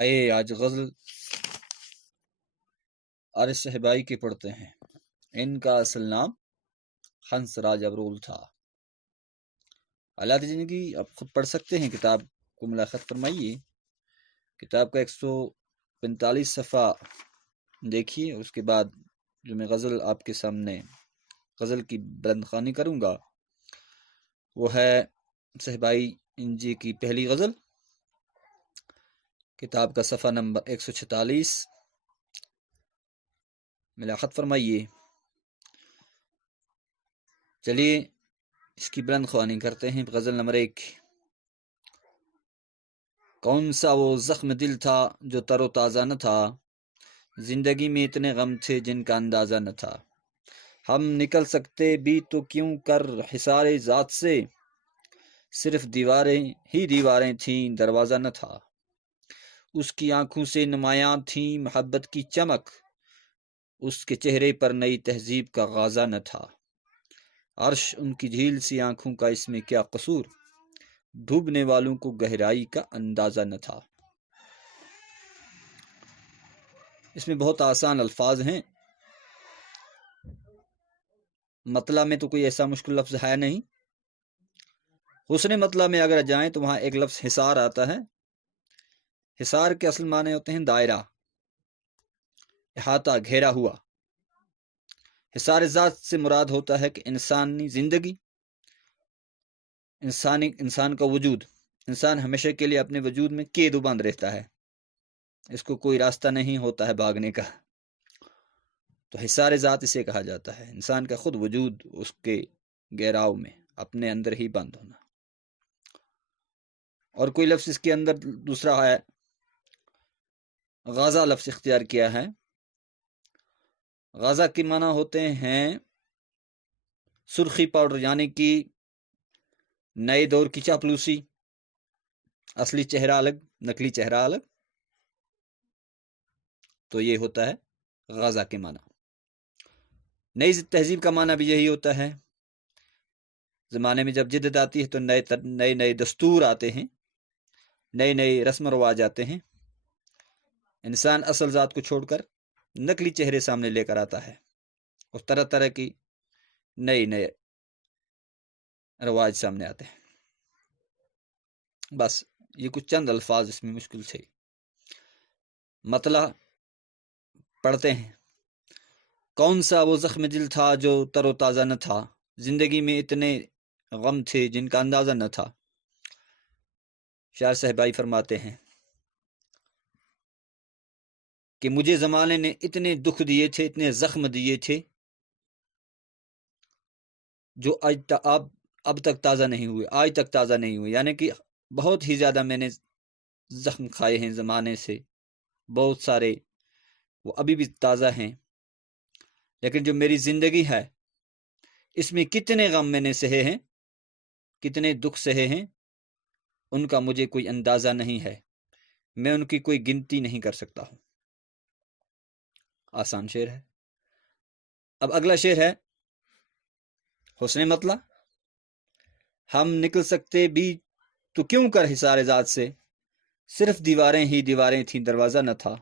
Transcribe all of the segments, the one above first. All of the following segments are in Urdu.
آئے آج غزل عارف صاحبائی کے پڑھتے ہیں۔ ان کا اصل نام ہنس راج ابرول تھا۔ حالات زندگی آپ خود پڑھ سکتے ہیں، کتاب کو ملاحظہ فرمائیے۔ کتاب کا 145 صفحہ دیکھیے، اس کے بعد جو میں غزل آپ کے سامنے غزل کی بلند خوانی کروں گا وہ ہے صاحبائی انجی کی پہلی غزل، کتاب کا صفحہ نمبر 146 ملاحظہ فرمائیے۔ چلیے اس کی بلند خوانی کرتے ہیں۔ غزل نمبر 1۔ کون سا وہ زخم دل تھا جو تر و تازہ نہ تھا، زندگی میں اتنے غم تھے جن کا اندازہ نہ تھا، ہم نکل سکتے بھی تو کیوں کر حصار ذات سے، صرف دیواریں ہی دیواریں تھیں دروازہ نہ تھا، اس کی آنکھوں سے نمایاں تھی محبت کی چمک، اس کے چہرے پر نئی تہذیب کا غازہ نہ تھا، عرش ان کی جھیل سی آنکھوں کا اس میں کیا قصور، ڈوبنے والوں کو گہرائی کا اندازہ نہ تھا۔ اس میں بہت آسان الفاظ ہیں، مطلع میں تو کوئی ایسا مشکل لفظ ہے نہیں۔ حسن مطلع میں اگر جائیں تو وہاں ایک لفظ حصار آتا ہے۔ حصار کے اصل معنی ہوتے ہیں دائرہ، احاطہ، گھیرا ہوا۔ حصار ذات سے مراد ہوتا ہے کہ انسانی زندگی، انسان کا وجود، انسان ہمیشہ کے لیے اپنے وجود میں قید و بند رہتا ہے، اس کو کوئی راستہ نہیں ہوتا ہے بھاگنے کا، تو حصار ذات اسے کہا جاتا ہے، انسان کا خود وجود اس کے گہراؤ میں اپنے اندر ہی بند ہونا۔ اور کوئی لفظ اس کے اندر دوسرا ہے، غازہ لفظ اختیار کیا ہے۔ غازہ کے معنی ہوتے ہیں سرخی پاؤڈر، یعنی کہ نئے دور کی چاپلوسی، اصلی چہرہ الگ نقلی چہرہ الگ، تو یہ ہوتا ہے غازہ کے معنی۔ نئی تہذیب کا معنی بھی یہی ہوتا ہے، زمانے میں جب جدت آتی ہے تو نئے دستور آتے ہیں، نئے رسم و رواج آتے ہیں، انسان اصل ذات کو چھوڑ کر نقلی چہرے سامنے لے کر آتا ہے اور طرح طرح کی نئے رواج سامنے آتے ہیں۔ بس یہ کچھ چند الفاظ اس میں مشکل تھے۔ مطلع پڑھتے ہیں۔ کون سا وہ زخم دل تھا جو تر و تازہ نہ تھا، زندگی میں اتنے غم تھے جن کا اندازہ نہ تھا۔ شاعر صاحبائی فرماتے ہیں کہ مجھے زمانے نے اتنے دکھ دیے تھے، اتنے زخم دیے تھے جو اب تک تازہ نہیں ہوئے، آج تک تازہ نہیں ہوئے، یعنی کہ بہت ہی زیادہ میں نے زخم کھائے ہیں زمانے سے، بہت سارے، وہ ابھی بھی تازہ ہیں، لیکن جو میری زندگی ہے اس میں کتنے غم میں نے سہے ہیں، کتنے دکھ سہے ہیں، ان کا مجھے کوئی اندازہ نہیں ہے، میں ان کی کوئی گنتی نہیں کر سکتا ہوں۔ آسان شعر ہے۔ اب اگلا شعر ہے حسن مطلع۔ ہم نکل سکتے بھی تو کیوں کر حصار ذات سے، صرف دیواریں ہی دیواریں تھیں دروازہ نہ تھا۔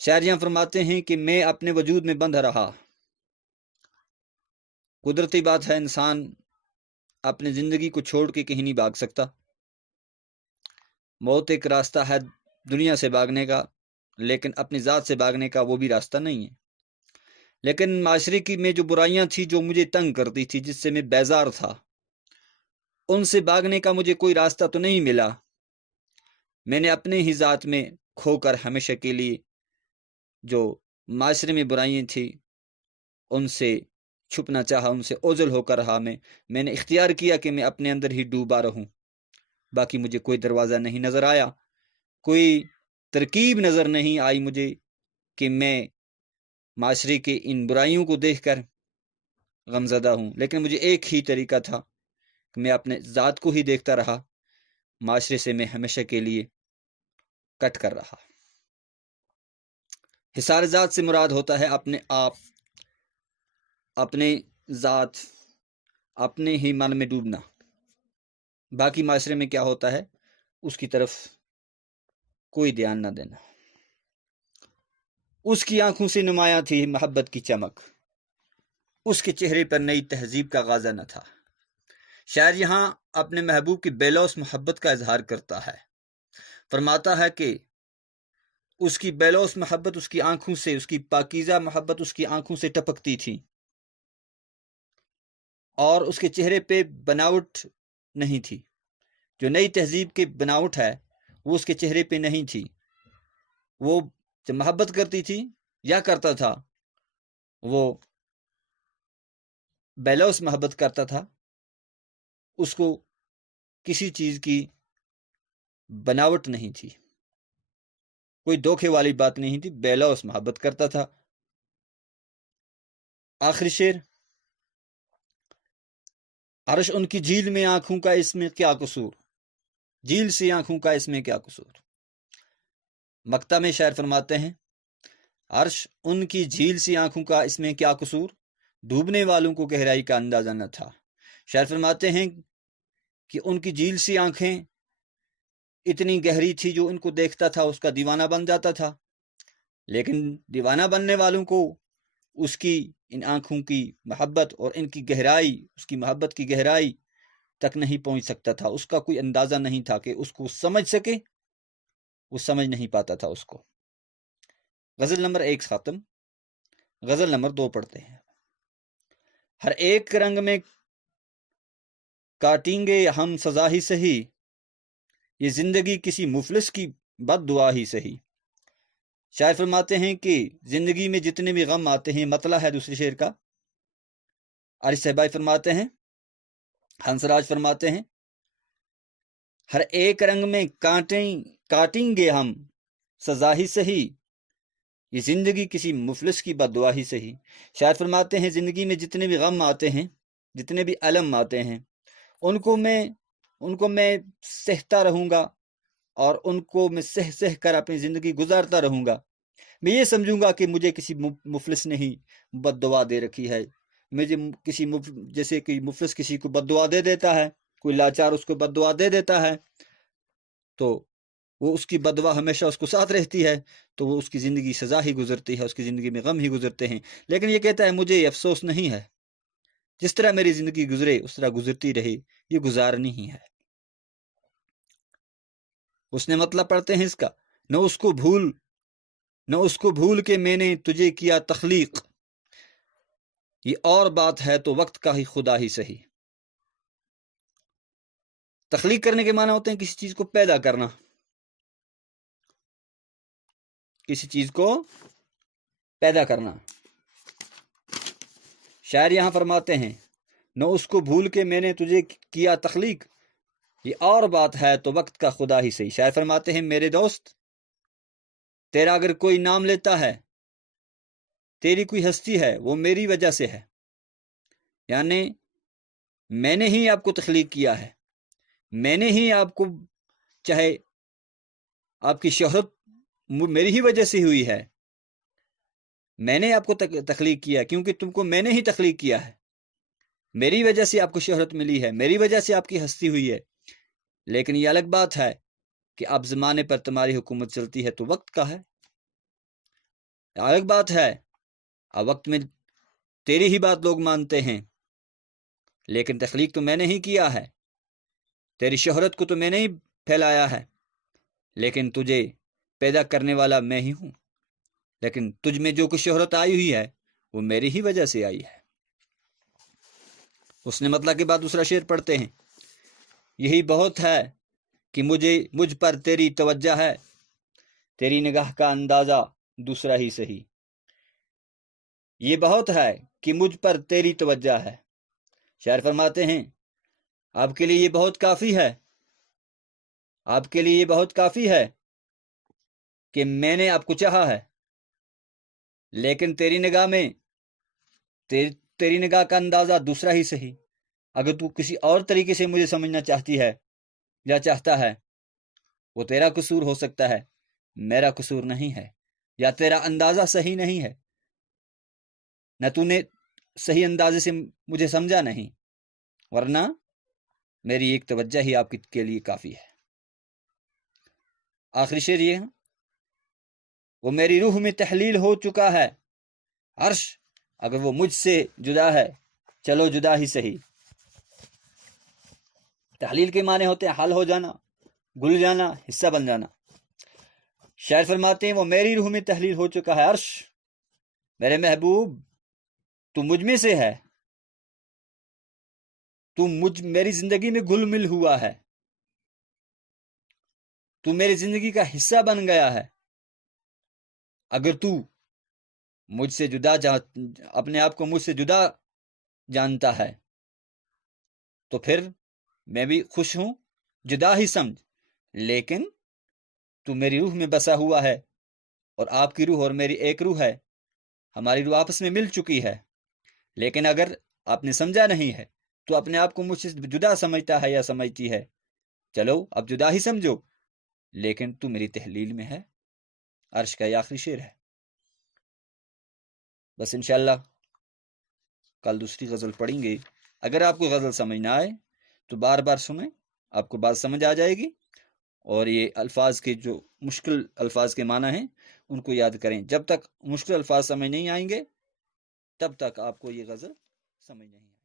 شاعر یہاں فرماتے ہیں کہ میں اپنے وجود میں بندھ رہا۔ قدرتی بات ہے، انسان اپنی زندگی کو چھوڑ کے کہیں نہیں بھاگ سکتا، موت ایک راستہ ہے دنیا سے بھاگنے کا، لیکن اپنی ذات سے بھاگنے کا وہ بھی راستہ نہیں ہے۔ لیکن معاشرے کی میں جو برائیاں تھیں جو مجھے تنگ کرتی تھی، جس سے میں بیزار تھا، ان سے بھاگنے کا مجھے کوئی راستہ تو نہیں ملا۔ میں نے اپنے ہی ذات میں کھو کر ہمیشہ کے لیے جو معاشرے میں برائیاں تھیں ان سے چھپنا چاہا، ان سے اوجل ہو کر رہا، میں نے اختیار کیا کہ میں اپنے اندر ہی ڈوبا رہوں، باقی مجھے کوئی دروازہ نہیں نظر آیا، کوئی ترکیب نظر نہیں آئی مجھے کہ میں معاشرے کے ان برائیوں کو دیکھ کر غمزدہ ہوں، لیکن مجھے ایک ہی طریقہ تھا کہ میں اپنے ذات کو ہی دیکھتا رہا، معاشرے سے میں ہمیشہ کے لیے کٹ کر رہا۔ حصار ذات سے مراد ہوتا ہے اپنے آپ، اپنے ذات، اپنے ہی من میں ڈوبنا، باقی معاشرے میں کیا ہوتا ہے اس کی طرف کوئی دھیان نہ دینا۔ اس کی آنکھوں سے نمایاں تھی محبت کی چمک، اس کے چہرے پر نئی تہذیب کا غازہ نہ تھا۔ شاعر یہاں اپنے محبوب کی بے لوث محبت کا اظہار کرتا ہے، فرماتا ہے کہ اس کی بے لوث محبت اس کی آنکھوں سے، اس کی پاکیزہ محبت اس کی آنکھوں سے ٹپکتی تھی، اور اس کے چہرے پہ بناوٹ نہیں تھی۔ جو نئی تہذیب کی بناوٹ ہے وہ اس کے چہرے پہ نہیں تھی۔ وہ جب محبت کرتی تھی یا کرتا تھا، وہ بے لوث محبت کرتا تھا، اس کو کسی چیز کی بناوٹ نہیں تھی، کوئی دھوکے والی بات نہیں تھی، بے لوث محبت کرتا تھا۔ آخری شعر، عرش ان کی جھیل میں آنکھوں کا اس میں کیا قصور، جھیل سے آنکھوں کا اس میں کیا قصور۔ مقطع میں شاعر فرماتے ہیں عرش ان کی جھیل سی آنکھوں کا اس میں کیا قصور، ڈوبنے والوں کو گہرائی کا اندازہ نہ تھا۔ شاعر فرماتے ہیں کہ ان کی جھیل سی آنکھیں اتنی گہری تھی، جو ان کو دیکھتا تھا اس کا دیوانہ بن جاتا تھا، لیکن دیوانہ بننے والوں کو اس کی ان آنکھوں کی محبت اور ان کی گہرائی، اس کی محبت کی گہرائی تک نہیں پہنچ سکتا تھا، اس کا کوئی اندازہ نہیں تھا کہ اس کو سمجھ سکے، وہ سمجھ نہیں پاتا تھا اس کو۔ غزل نمبر 1 ختم، غزل نمبر 2 پڑھتے ہیں۔ ہر ایک رنگ میں کاٹیں گے ہم سزا ہی سہی، یہ زندگی کسی مفلس کی بد دعا ہی سہی۔ شاعر فرماتے ہیں کہ زندگی میں جتنے بھی غم آتے ہیں، مطلع ہے دوسرے شعر کا، عارف صاحبائی فرماتے ہیں، ہنس راج فرماتے ہیں ہر ایک رنگ میں کاٹیں گے ہم سزا ہی سہی، یہ زندگی کسی مفلس کی بد دعا ہی سہی۔ شاعر فرماتے ہیں زندگی میں جتنے بھی غم آتے ہیں، جتنے بھی الم آتے ہیں، ان کو میں سہتا رہوں گا، اور ان کو میں سہ کر اپنی زندگی گزارتا رہوں گا۔ میں یہ سمجھوں گا کہ مجھے کسی مفلس نے ہی بد دعا دے رکھی ہے، مجھے جیسے کہ مفلس کسی کو بد دعا دے دیتا ہے، کوئی لاچار اس کو بد دعا دے دیتا ہے، تو وہ اس کی بد دعا ہمیشہ اس کو ساتھ رہتی ہے، تو وہ اس کی زندگی سزا ہی گزرتی ہے، اس کی زندگی میں غم ہی گزرتے ہیں۔ لیکن یہ کہتا ہے مجھے افسوس نہیں ہے، جس طرح میری زندگی گزرے اس طرح گزرتی رہے، یہ گزارنی ہی ہے۔ اس نے مطلب پڑھتے ہیں اس کا، نہ اس کو بھول کے میں نے تجھے کیا تخلیق، یہ اور بات ہے تو وقت کا ہی خدا ہی سہی۔ تخلیق کرنے کے معنی ہوتے ہیں کسی چیز کو پیدا کرنا، کسی چیز کو پیدا کرنا۔ شاعر یہاں فرماتے ہیں نہ اس کو بھول کے میں نے تجھے کیا تخلیق، یہ اور بات ہے تو وقت کا خدا ہی صحیح۔ شاعر فرماتے ہیں میرے دوست، تیرا اگر کوئی نام لیتا ہے، تیری کوئی ہستی ہے، وہ میری وجہ سے ہے، یعنی میں نے ہی آپ کو تخلیق کیا ہے، میں نے ہی آپ کو، چاہے آپ کی شہرت میری ہی وجہ سے ہوئی ہے، میں نے آپ کو تخلیق کیا کیونکہ تم کو میں نے ہی تخلیق کیا ہے، میری وجہ سے آپ کو شہرت ملی ہے، میری وجہ سے آپ کی ہستی ہوئی ہے۔ لیکن یہ الگ بات ہے کہ اب زمانے پر تمہاری حکومت چلتی ہے تو وقت کا ہے، الگ بات ہے اب وقت میں تیری ہی بات لوگ مانتے ہیں، لیکن تخلیق تو میں نے ہی کیا ہے، تیری شہرت کو تو میں نے ہی پھیلایا ہے، لیکن تجھے پیدا کرنے والا میں ہی ہوں، لیکن تجھ میں جو کچھ شہرت آئی ہوئی ہے وہ میری ہی وجہ سے آئی ہے۔ اس نے مطلب کے بعد دوسرا شعر پڑھتے ہیں، یہی بہت ہے کہ مجھ پر تیری توجہ ہے، تیری نگاہ کا اندازہ دوسرا ہی صحیح۔ یہ بہت ہے کہ مجھ پر تیری توجہ ہے، شاعر فرماتے ہیں آپ کے لیے یہ بہت کافی ہے، آپ کے لیے یہ بہت کافی ہے کہ میں نے آپ کو چاہا ہے، لیکن تیری نگاہ میں تیری نگاہ کا اندازہ دوسرا ہی صحیح۔ اگر تو کسی اور طریقے سے مجھے سمجھنا چاہتی ہے یا چاہتا ہے، وہ تیرا قصور ہو سکتا ہے، میرا قصور نہیں ہے، یا تیرا اندازہ صحیح نہیں ہے، نہ تو نے صحیح اندازے سے مجھے سمجھا نہیں، ورنہ میری ایک توجہ ہی آپ کے لیے کافی ہے۔ آخری شعر یہ ہے، وہ میری روح میں تحلیل ہو چکا ہے عرش، اگر وہ مجھ سے جدا ہے چلو جدا ہی سہی۔ تحلیل کے معنی ہوتے ہیں حل ہو جانا، گل جانا، حصہ بن جانا۔ شاعر فرماتے ہیں وہ میری روح میں تحلیل ہو چکا ہے عرش، میرے محبوب تو مجھ میں سے ہے، تو میری زندگی میں گل مل ہوا ہے، تو میری زندگی کا حصہ بن گیا ہے۔ اگر تو مجھ سے جدا اپنے آپ کو مجھ سے جدا جانتا ہے تو پھر میں بھی خوش ہوں، جدا ہی سمجھ، لیکن تو میری روح میں بسا ہوا ہے، اور آپ کی روح اور میری ایک روح ہے، ہماری روح آپس میں مل چکی ہے۔ لیکن اگر آپ نے سمجھا نہیں ہے تو اپنے آپ کو مجھ سے جدا سمجھتا ہے یا سمجھتی ہے، چلو اب جدا ہی سمجھو، لیکن تو میری تحلیل میں ہے۔ عرش کا یہ آخری شعر ہے۔ بس انشاءاللہ کل دوسری غزل پڑھیں گے۔ اگر آپ کو غزل سمجھ نہ آئے تو بار بار سنیں، آپ کو بات سمجھ آ جائے گی، اور یہ الفاظ کے جو مشکل الفاظ کے معنی ہیں ان کو یاد کریں۔ جب تک مشکل الفاظ سمجھ نہیں آئیں گے تب تک آپ کو یہ غزل سمجھ نہیں آئے۔